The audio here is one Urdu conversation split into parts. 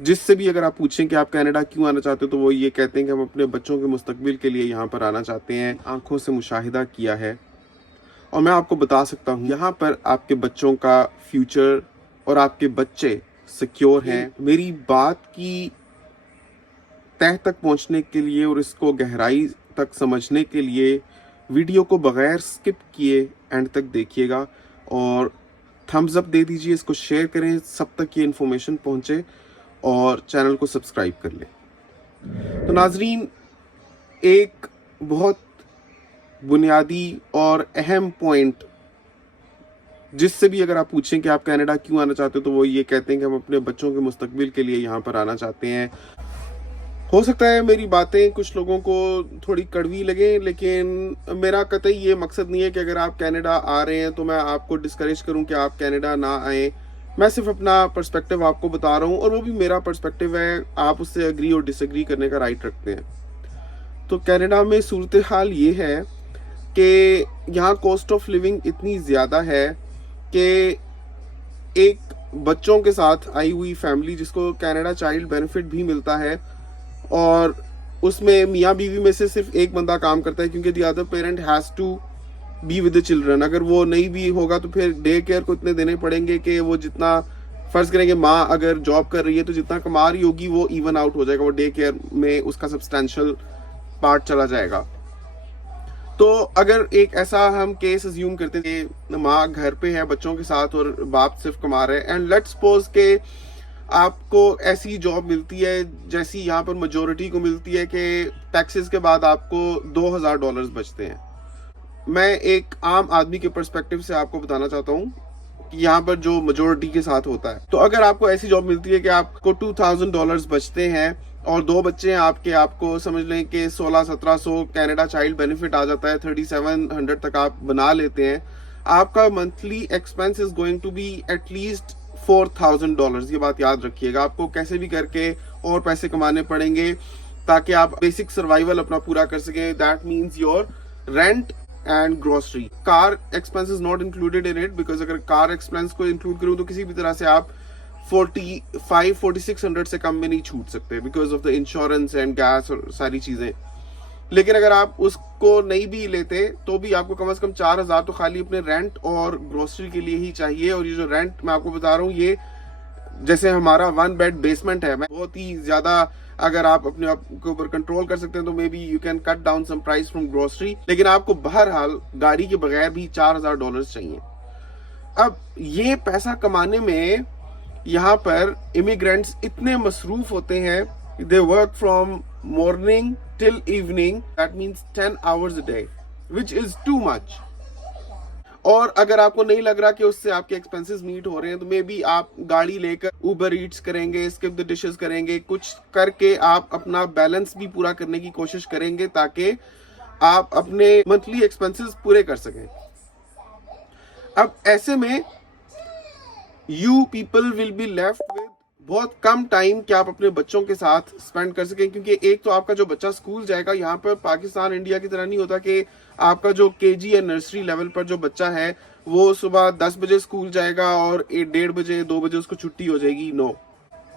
جس سے بھی اگر آپ پوچھیں کہ آپ کینیڈا کیوں آنا چاہتے ہو تو وہ یہ کہتے ہیں کہ ہم اپنے بچوں کے مستقبل کے لیے یہاں پر آنا چاہتے ہیں. آنکھوں سے مشاہدہ کیا ہے اور میں آپ کو بتا سکتا ہوں یہاں پر آپ کے بچوں کا فیوچر اور آپ کے بچے سیکیور ہیں. میری بات کی تہ تک پہنچنے کے لیے اور اس کو گہرائی تک سمجھنے کے لیے ویڈیو کو بغیر سکپ کیے اینڈ تک دیکھیے گا اور تھمز اپ دے دیجیے, اس کو شیئر کریں سب تک یہ انفارمیشن پہنچے اور چینل کو سبسکرائب کر لیں. تو ناظرین, ایک بہت بنیادی اور اہم پوائنٹ جس سے بھی اگر آپ پوچھیں کہ آپ کینیڈا کیوں آنا چاہتے ہو تو وہ یہ کہتے ہیں کہ ہم اپنے بچوں کے مستقبل کے لیے یہاں پر آنا چاہتے ہیں. ہو سکتا ہے میری باتیں کچھ لوگوں کو تھوڑی کڑوی لگیں, لیکن میرا قطعی یہ مقصد نہیں ہے کہ اگر آپ کینیڈا آ رہے ہیں تو میں آپ کو ڈسکریج کروں کہ آپ کینیڈا نہ آئیں. میں صرف اپنا پرسپیکٹیو آپ کو بتا رہا ہوں اور وہ بھی میرا پرسپیکٹیو ہے, آپ اس سے اگری اور ڈس ایگری کرنے کا رائٹ رکھتے ہیں. تو کینیڈا میں صورتحال یہ ہے کہ یہاں کاسٹ آف لیونگ اتنی زیادہ ہے کہ ایک بچوں کے ساتھ آئی ہوئی فیملی جس کو کینیڈا چائلڈ بینیفٹ بھی ملتا ہے اور اس میں میاں بیوی میں سے صرف ایک بندہ کام کرتا ہے کیونکہ the other parent has to be with the children. اگر وہ نہیں بھی ہوگا تو پھر ڈے کیئر کو اتنے دینے پڑیں گے کہ وہ جتنا فرض کریں گے ماں اگر جاب کر رہی ہے تو جتنا کما رہی ہوگی وہ ایون آؤٹ ہو جائے گا, وہ ڈے کیئر میں اس کا سبسٹینشیل پارٹ چلا جائے گا. تو اگر ایک ایسا ہم کیس ازیوم کرتے ہیں کہ ماں گھر پہ ہے بچوں کے ساتھ اور باپ صرف کما رہے ہیں, اینڈ لیٹ سپوز کہ آپ کو ایسی جاب ملتی ہے جیسی یہاں پر میجورٹی کو ملتی ہے کہ ٹیکسز کے بعد آپ کو $2,000 بچتے ہیں. میں ایک عام آدمی کے پرسپیکٹیو سے آپ کو بتانا چاہتا ہوں کہ یہاں پر جو میجورٹی کے ساتھ ہوتا ہے, تو اگر آپ کو ایسی جاب ملتی ہے کہ آپ کو $2,000 بچتے ہیں اور 2 بچے ہیں آپ کو سمجھ لیں کہ 1600-1700 کینیڈا چائلڈ بینیفٹ آ جاتا ہے, 3700 تک آپ بنا لیتے ہیں, آپ کا monthly expense is going to be at least $4,000. یہ بات یاد رکھیے گا, آپ کو کیسے بھی کر کے اور پیسے کمانے پڑیں گے تاکہ آپ بیسک سروائیول اپنا پورا کر سکیں. That means your rent and grocery. Car expense is not included in it, because اگر کار ایکسپینس کو انکلوڈ کروں تو کسی بھی طرح سے آپ 4600 سے کم میں نہیں چھوٹ سکتے because of the insurance and gas اور ساری چیزیں. لیکن اگر آپ اس کو نہیں بھی لیتے تو بھی آپ کو کم از کم 4000 تو خالی اپنے رینٹ اور گروسری کے لیے ہی چاہیے. اور یہ جو رینٹ میں آپ کو بتا رہا ہوں یہ جیسے ہمارا 1 بیڈ بیسمنٹ ہے, بہت ہی زیادہ اگر آپ اپنے آپ کے اوپر کنٹرول کر سکتے ہیں تو maybe you can cut down some price from grocery, لیکن آپ کو بہرحال گاڑی کے بغیر بھی $4,000 چاہیے. اب یہ پیسہ کمانے میں یہاں پر امیگرینٹس اتنے مصروف ہوتے ہیں, they work from morning till evening, that means 10 hours a day, which is too much. اور اگر آپ کو نہیں لگ رہا کہ اس سے آپ کے ایکسپینسز میٹ ہو رہے ہیں تو مے بی آپ گاڑی لے کر اوبر ایٹس کریں گے, اسکپ دا ڈشز کریں گے, کچھ کر کے آپ اپنا بیلنس بھی پورا کرنے کی کوشش کریں گے تاکہ آپ اپنے منتھلی ایکسپینسز پورے کر سکیں. اب ایسے میں you people will be left with بہت کم ٹائم کہ آپ اپنے بچوں کے ساتھ اسپینڈ کر سکیں, کیونکہ ایک تو آپ کا جو بچہ اسکول جائے گا, یہاں پر پاکستان انڈیا کی طرح نہیں ہوتا کہ آپ کا جو کے جی یا نرسری لیول پر جو بچہ ہے وہ صبح 10 بجے اسکول جائے گا اور 1:30 بجے 2 بجے اس کو چھٹی ہو جائے گی. No,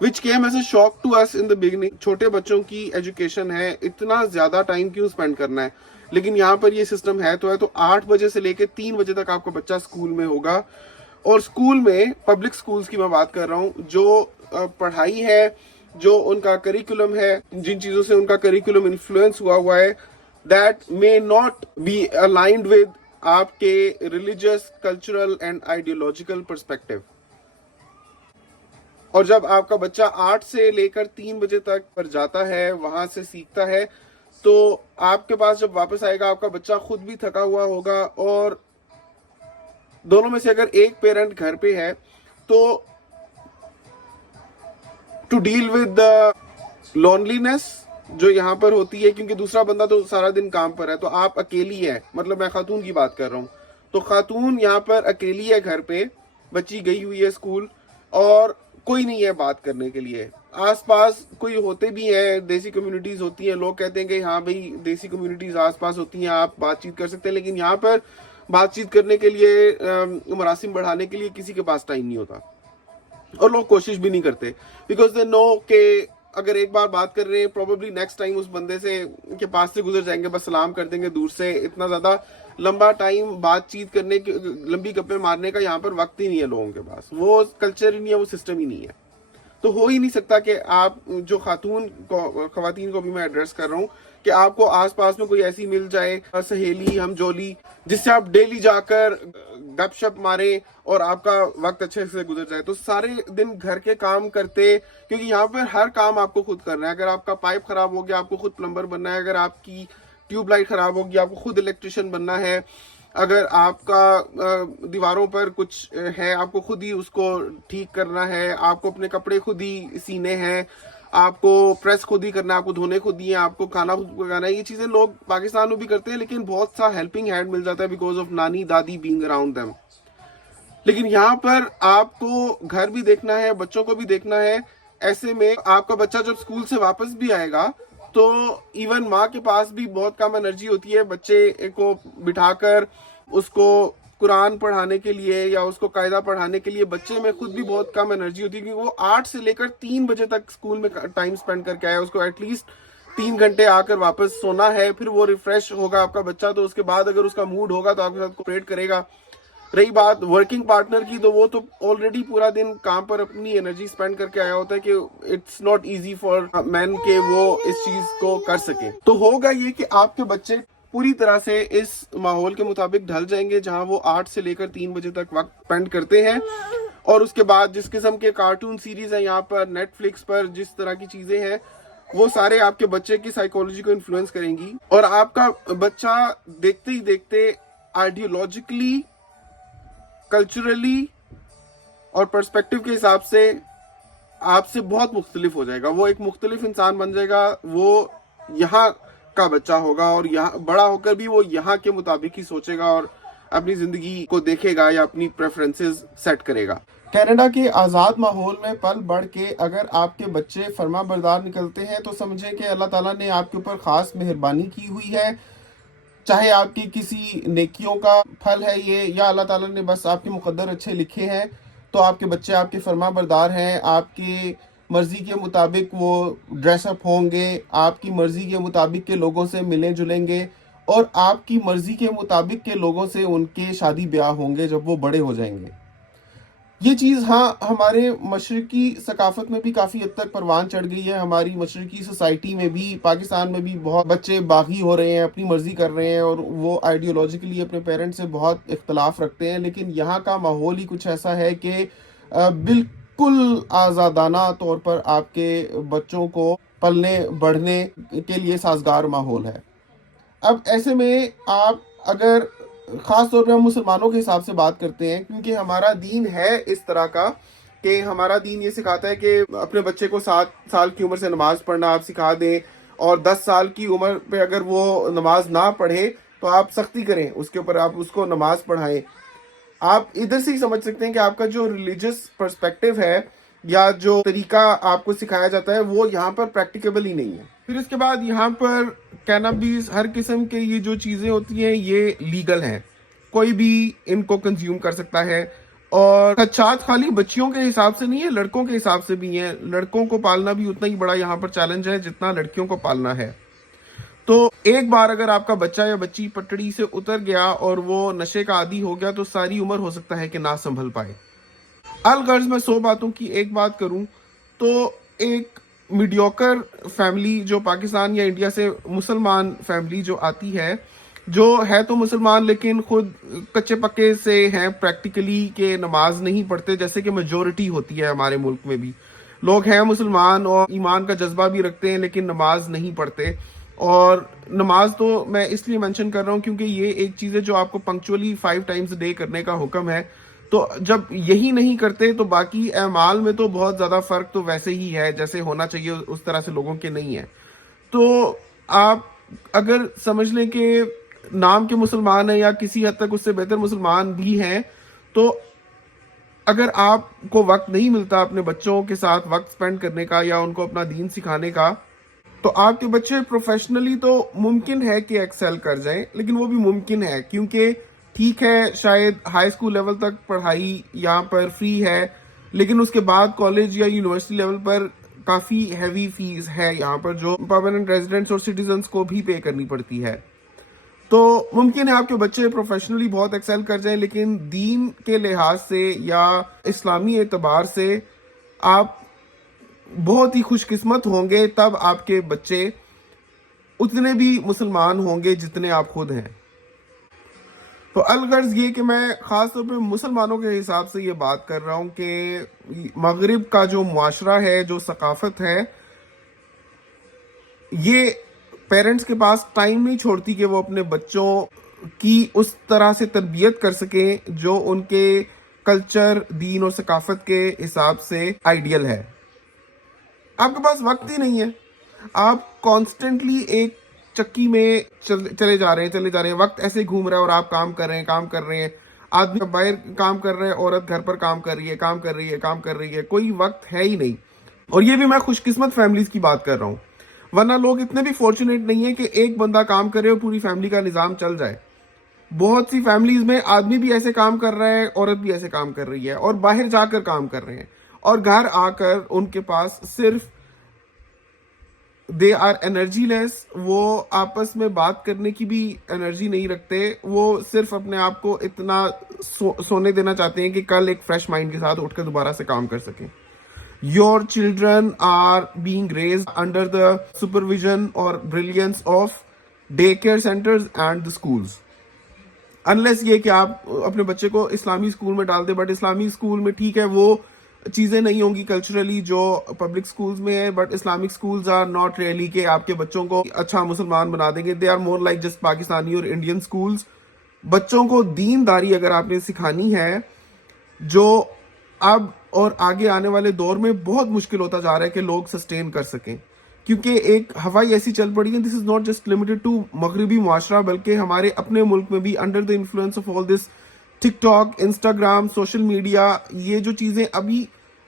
which came as a shock to us in the beginning. چھوٹے بچوں کی ایجوکیشن ہے, اتنا زیادہ ٹائم کیوں اسپینڈ کرنا ہے, لیکن یہاں پر یہ سسٹم ہے تو 8 بجے سے لے کے 3 بجے تک آپ کا بچہ اسکول میں ہوگا. اور اسکول میں پبلک اسکولز کی میں بات کر رہا ہوں, جو پڑھائی ہے, جو ان کا کریکولم ہے, جن چیزوں سے ان کا کریکولم انفلوئنس ہوا ہے, that may not be aligned with آپ کے religious, cultural and ideological perspective. اور جب آپ کا بچہ 8 سے لے کر 3 بجے تک پر جاتا ہے, وہاں سے سیکھتا ہے, تو آپ کے پاس جب واپس آئے گا آپ کا بچہ خود بھی تھکا ہوا ہوگا, اور دونوں میں سے اگر ایک پیرنٹ گھر پہ ہے تو to deal with the loneliness جو یہاں پر ہوتی ہے, کیونکہ دوسرا بندہ تو سارا دن کام پر ہے, تو آپ اکیلی ہے, مطلب میں خاتون کی بات کر رہا ہوں, تو خاتون یہاں پر اکیلی ہے گھر پہ, بچی گئی ہوئی ہے اسکول اور کوئی نہیں ہے بات کرنے کے لیے. آس پاس کوئی ہوتے بھی ہیں, دیسی کمیونٹیز ہوتی ہیں, لوگ کہتے ہیں کہ ہاں بھائی دیسی کمیونٹیز آس پاس ہوتی ہیں, آپ بات چیت کر سکتے ہیں, لیکن یہاں پر بات چیت کرنے کے لیے, مراسم بڑھانے کے لیے کسی کے پاس ٹائم نہیں ہوتا. اور لوگ کوشش بھی نہیں کرتے بیکاز دے نو کہ اگر ایک بار بات کر رہے ہیں پروبیبلی نیکسٹ ٹائم اس بندے سے کے پاس سے گزر جائیں گے, بس سلام کر دیں گے دور سے. اتنا زیادہ لمبا ٹائم بات چیت کرنے کے, لمبی گپیں مارنے کا یہاں پر وقت ہی نہیں ہے لوگوں کے پاس. وہ کلچر ہی نہیں ہے, وہ سسٹم ہی نہیں ہے. تو ہو ہی نہیں سکتا کہ آپ جو خواتین کو بھی میں ایڈریس کر رہا ہوں کہ آپ کو آس پاس میں کوئی ایسی مل جائے سہیلی ہم جولی جس سے آپ ڈیلی جا کر گپ شپ ماریں اور آپ کا وقت اچھے سے گزر جائے. تو سارے دن گھر کے کام کرتے, کیونکہ یہاں پر ہر کام آپ کو خود کرنا ہے. اگر آپ کا پائپ خراب ہو گیا آپ کو خود پلمبر بننا ہے, اگر آپ کی ٹیوب لائٹ خراب ہوگی آپ کو خود الیکٹریشین بننا ہے, اگر آپ کا دیواروں پر کچھ ہے آپ کو خود ہی اس کو ٹھیک کرنا ہے, آپ کو اپنے کپڑے خود ہی سینے ہیں, آپ کو پریس خود ہی کرنا ہے, آپ کو دھونے خود ہی ہیں, آپ کو کھانا خود پکانا ہے. یہ چیزیں لوگ پاکستان میں بھی کرتے ہیں لیکن بہت سا ہیلپنگ ہینڈ مل جاتا ہے بیکاز آف نانی دادی بینگ اراؤنڈ دیم. لیکن یہاں پر آپ کو گھر بھی دیکھنا ہے, بچوں کو بھی دیکھنا ہے. ایسے میں آپ کا بچہ جب اسکول سے واپس بھی آئے گا تو ایون ماں کے پاس بھی بہت کم انرجی ہوتی ہے بچے کو بٹھا کر اس کو قرآن پڑھانے کے لیے یا اس کو قاعدہ پڑھانے کے لیے. بچے میں خود بھی بہت کم انرجی ہوتی ہے کیونکہ وہ 8 سے لے کر 3 بجے تک اسکول میں ٹائم اسپینڈ کر کے آیا, اس کو ایٹ لیسٹ 3 گھنٹے آ کر واپس سونا ہے, پھر وہ ریفریش ہوگا آپ کا بچہ. تو اس کے بعد اگر اس کا موڈ ہوگا تو آپ کے ساتھ کوپریٹ کرے گا. رہی بات ورکنگ پارٹنر کی, تو وہ تو آلریڈی پورا دن کام پر اپنی انرجی اسپینڈ کر کے آیا ہوتا ہے کہ اٹس ناٹ ایزی فار مین کہ وہ اس چیز کو کر سکے. تو ہوگا یہ کہ آپ کے بچے پوری طرح سے اس ماحول کے مطابق ڈھل جائیں گے جہاں وہ 8 سے لے کر 3 بجے تک وقت اسپینڈ کرتے ہیں. اور اس کے بعد جس قسم کے کارٹون سیریز ہیں یہاں پر نیٹ فلکس پر, جس طرح کی چیزیں ہیں, وہ سارے آپ کے بچے کی سائیکولوجی کو انفلوئنس کریں گی. اور آپ کا بچہ دیکھتے ہی دیکھتے آئیڈیولوجیکلی, کلچرلی اور پرسپیکٹو کے حساب سے آپ سے بہت مختلف ہو جائے گا. وہ ایک مختلف انسان بن جائے گا. وہ یہاں کا بچہ ہوگا اور یہاں بڑا ہو کر بھی وہ یہاں کے مطابق ہی سوچے گا اور اپنی زندگی کو دیکھے گا یا اپنی پریفرنسز سیٹ کرے گا. کینیڈا کے آزاد ماحول میں پل بڑھ کے اگر آپ کے بچے فرما بردار نکلتے ہیں تو سمجھیں کہ اللہ تعالیٰ نے آپ کے اوپر خاص مہربانی کی ہوئی ہے. چاہے آپ کی کسی نیکیوں کا پھل ہے یہ, یا اللہ تعالیٰ نے بس آپ کے مقدر اچھے لکھے ہیں, تو آپ کے بچے آپ کے فرما بردار ہیں. آپ کی مرضی کے مطابق وہ ڈریس اپ ہوں گے, آپ کی مرضی کے مطابق کے لوگوں سے ملیں جلیں گے, اور آپ کی مرضی کے مطابق کے لوگوں سے ان کے شادی بیاہ ہوں گے جب وہ بڑے ہو جائیں گے. یہ چیز ہاں ہمارے مشرقی ثقافت میں بھی کافی حد تک پروان چڑھ گئی ہے. ہماری مشرقی سوسائٹی میں بھی, پاکستان میں بھی بہت بچے باغی ہو رہے ہیں, اپنی مرضی کر رہے ہیں اور وہ آئیڈیولوجیکلی اپنے پیرنٹس سے بہت اختلاف رکھتے ہیں. لیکن یہاں کا ماحول ہی کچھ ایسا ہے کہ بالکل آزادانہ طور پر آپ کے بچوں کو پلنے بڑھنے کے لیے سازگار ماحول ہے. اب ایسے میں آپ اگر خاص طور پہ ہم مسلمانوں کے حساب سے بات کرتے ہیں, کیونکہ ہمارا دین ہے اس طرح کا کہ ہمارا دین یہ سکھاتا ہے کہ اپنے بچے کو 7 سال کی عمر سے نماز پڑھنا آپ سکھا دیں, اور 10 سال کی عمر پہ اگر وہ نماز نہ پڑھے تو آپ سختی کریں اس کے اوپر, آپ اس کو نماز پڑھائیں. آپ ادھر سے ہی سمجھ سکتے ہیں کہ آپ کا جو ریلیجس پرسپیکٹو ہے یا جو طریقہ آپ کو سکھایا جاتا ہے وہ یہاں پر پریکٹیکیبل ہی نہیں ہے. پھر اس کے بعد یہاں پر کینابیس, ہر قسم کے یہ جو چیزیں ہوتی ہیں یہ لیگل ہیں, کوئی بھی ان کو کنزیوم کر سکتا ہے. اور خدشات خالی بچیوں کے حساب سے نہیں ہے, لڑکوں کے حساب سے بھی ہیں. لڑکوں کو پالنا بھی اتنا ہی بڑا یہاں پر چیلنج ہے جتنا لڑکیوں کو پالنا ہے. تو ایک بار اگر آپ کا بچہ یا بچی پٹڑی سے اتر گیا اور وہ نشے کا عادی ہو گیا تو ساری عمر ہو سکتا ہے کہ نہ سنبھل پائے. الغرض میں 100 باتوں کی ایک بات کروں تو ایک میڈیوکر فیملی جو پاکستان یا انڈیا سے مسلمان فیملی جو آتی ہے, جو ہے تو مسلمان لیکن خود کچے پکے سے ہیں پریکٹیکلی کہ نماز نہیں پڑھتے, جیسے کہ میجورٹی ہوتی ہے ہمارے ملک میں بھی. لوگ ہیں مسلمان اور ایمان کا جذبہ بھی رکھتے ہیں لیکن نماز نہیں پڑھتے. اور نماز تو میں اس لیے مینشن کر رہا ہوں کیونکہ یہ ایک چیز ہے جو آپ کو پنکچولی 5 ٹائمز ڈے کرنے کا حکم ہے. تو جب یہی نہیں کرتے تو باقی اعمال میں تو بہت زیادہ فرق تو ویسے ہی ہے, جیسے ہونا چاہیے اس طرح سے لوگوں کے نہیں ہے. تو آپ اگر سمجھ لیں کہ نام کے مسلمان ہیں یا کسی حد تک اس سے بہتر مسلمان بھی ہیں, تو اگر آپ کو وقت نہیں ملتا اپنے بچوں کے ساتھ وقت سپینڈ کرنے کا یا ان کو اپنا دین سکھانے کا, تو آپ کے بچے پروفیشنلی تو ممکن ہے کہ ایکسل کر جائیں, لیکن وہ بھی ممکن ہے کیونکہ ٹھیک ہے شاید ہائی اسکول لیول تک پڑھائی یہاں پر فری ہے, لیکن اس کے بعد کالج یا یونیورسٹی لیول پر کافی ہیوی فیس ہے یہاں پر، جو پرماننٹ ریزیڈنٹس اور سٹیزنس کو بھی پے کرنی پڑتی ہے. تو ممکن ہے آپ کے بچے پروفیشنلی بہت ایکسل کر جائیں، لیکن دین کے لحاظ سے یا اسلامی اعتبار سے آپ بہت ہی خوش قسمت ہوں گے، تب آپ کے بچے اتنے بھی مسلمان ہوں گے جتنے آپ خود ہیں. تو الغرض یہ کہ میں خاص طور پہ مسلمانوں کے حساب سے یہ بات کر رہا ہوں کہ مغرب کا جو معاشرہ ہے، جو ثقافت ہے، یہ پیرنٹس کے پاس ٹائم نہیں چھوڑتی کہ وہ اپنے بچوں کی اس طرح سے تربیت کر سکیں جو ان کے کلچر، دین اور ثقافت کے حساب سے آئیڈیل ہے. آپ کے پاس وقت ہی نہیں ہے. آپ کانسٹنٹلی ایک چکی میں چلے جا رہے ہیں، وقت ایسے گھوم رہا ہے اور آپ کام کر رہے ہیں. آدمی باہر کام کر رہے ہیں، عورت گھر پر کام کر رہی ہے، کوئی وقت ہے ہی نہیں. اور یہ بھی میں خوش قسمت فیملیز کی بات کر رہا ہوں، ورنہ لوگ اتنے بھی فارچونیٹ نہیں ہیں کہ ایک بندہ کام کرے اور پوری فیملی کا نظام چل جائے. بہت سی فیملیز میں آدمی بھی ایسے کام کر رہا ہے، عورت بھی ایسے کام کر رہی ہے، اور باہر جا کر کام کر رہے ہیں، اور گھر آ کر ان کے پاس صرف دے آر انرجی لیس. وہ آپس میں بات کرنے کی بھی انرجی نہیں رکھتے. وہ صرف اپنے آپ کو اتنا سونے دینا چاہتے ہیں کہ کل ایک فریش مائنڈ کے ساتھ اٹھ کر دوبارہ سے کام کر سکیں. Your children are being raised under the supervision or brilliance of daycare centers and the schools. Unless یہ کہ آپ اپنے بچے کو اسلامی اسکول میں ڈال دیں، بٹ اسلامی اسکول میں ٹھیک ہے وہ چیزیں نہیں ہوں گی کلچرلی جو پبلک اسکولز میں ہے، but Islamic schools are not really کہ آپ کے بچوں کو اچھا مسلمان بنا دیں گے. They are more like just Pakistani اور انڈین اسکولز. بچوں کو دینداری اگر آپ نے سکھانی ہے، جو اب اور آگے آنے والے دور میں بہت مشکل ہوتا جا رہا ہے کہ لوگ سسٹین کر سکیں، کیونکہ ایک ہوائی ایسی چل پڑی ہے. This is not just limited to مغربی معاشرہ، بلکہ ہمارے اپنے ملک میں بھی under the influence of all this TikTok, Instagram, social media. یہ جو چیزیں ابھی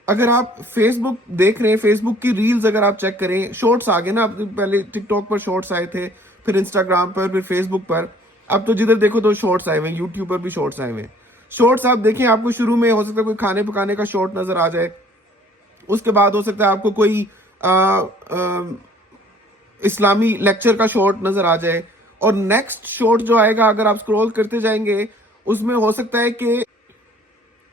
اگر آپ فیس بک دیکھ رہے ہیں، فیس بک کی ریلز اگر آپ چیک کریں، شارٹس آ گئے نا. پہلے ٹک ٹاک پر شارٹس آئے تھے، پھر انسٹاگرام پر، پھر فیس بک پر، اب تو جدھر دیکھو تو شارٹس آئے ہوئے ہیں. یوٹیوب پر بھی شارٹس آئے ہوئے ہیں. شارٹس آپ دیکھیں، آپ کو شروع میں ہو سکتا ہے کوئی کھانے پکانے کا شارٹ نظر آ جائے، اس کے بعد ہو سکتا ہے آپ کو کوئی اسلامی لیکچر کا شارٹ نظر آ جائے، اور نیکسٹ شارٹ جو آئے گا اگر آپ اسکرول کرتے جائیں گے اس میں ہو سکتا ہے کہ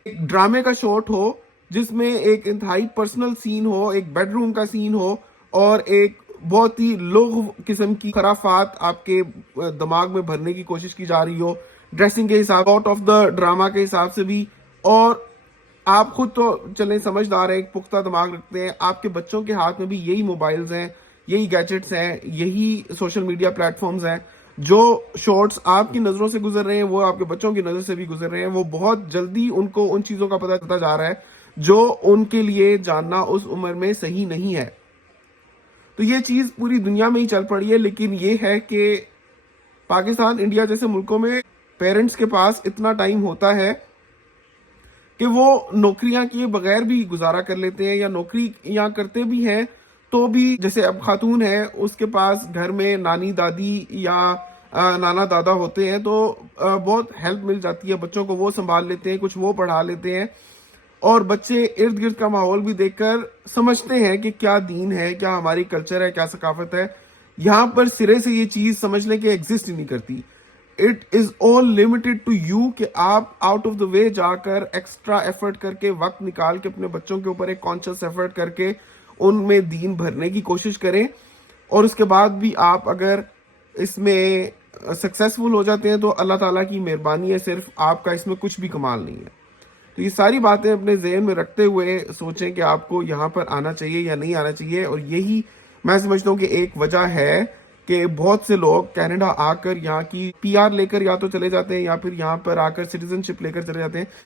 ایک ڈرامے کا شارٹ ہو جس میں ایک انتہائی پرسنل سین ہو، ایک بیڈ روم کا سین ہو، اور ایک بہت ہی لغو قسم کی خرافات آپ کے دماغ میں بھرنے کی کوشش کی جا رہی ہو، ڈریسنگ کے حساب، آؤٹ آف دا ڈراما کے حساب سے بھی. اور آپ خود تو چلیں سمجھدار ہیں، ایک پختہ دماغ رکھتے ہیں، آپ کے بچوں کے ہاتھ میں بھی یہی موبائلز ہیں، یہی گیجٹس ہیں، یہی سوشل میڈیا پلیٹ فارمز ہیں. جو شارٹس آپ کی نظروں سے گزر رہے ہیں وہ آپ کے بچوں کی نظر سے بھی گزر رہے ہیں. وہ بہت جلدی ان کو ان چیزوں کا پتہ چلتا جا رہا ہے جو ان کے لیے جاننا اس عمر میں صحیح نہیں ہے. تو یہ چیز پوری دنیا میں ہی چل پڑی ہے. لیکن یہ ہے کہ پاکستان، انڈیا جیسے ملکوں میں پیرنٹس کے پاس اتنا ٹائم ہوتا ہے کہ وہ نوکریاں کیے بغیر بھی گزارا کر لیتے ہیں، یا نوکریاں کرتے بھی ہیں تو بھی، جیسے اب خاتون ہے اس کے پاس گھر میں نانی دادی یا نانا دادا ہوتے ہیں تو بہت ہیلپ مل جاتی ہے، بچوں کو وہ سنبھال لیتے ہیں، کچھ وہ پڑھا لیتے ہیں، اور بچے ارد گرد کا ماحول بھی دیکھ کر سمجھتے ہیں کہ کیا دین ہے، کیا ہماری کلچر ہے، کیا ثقافت ہے. یہاں پر سرے سے یہ چیز سمجھ لیں کہ ایگزسٹ ہی نہیں کرتی. It is all limited to you کہ آپ آؤٹ آف دا وے جا کر ایکسٹرا ایفرٹ کر کے، وقت نکال کے اپنے بچوں کے اوپر ایک کانشیس ایفرٹ کر کے ان میں دین بھرنے کی کوشش کریں. اور اس کے بعد بھی آپ اگر اس میں سکسیسفل ہو جاتے ہیں تو اللہ تعالیٰ کی مہربانی ہے، صرف آپ کا اس میں کچھ بھی کمال نہیں ہے. تو یہ ساری باتیں اپنے ذہن میں رکھتے ہوئے سوچیں کہ آپ کو یہاں پر آنا چاہیے یا نہیں آنا چاہیے. اور یہی میں سمجھتا ہوں کہ ایک وجہ ہے کہ بہت سے لوگ کینیڈا آ کر یہاں کی PR لے کر یا تو چلے جاتے ہیں یا پھر یہاں پر آ کر سٹیزن شپ لے کر چلے جاتے ہیں.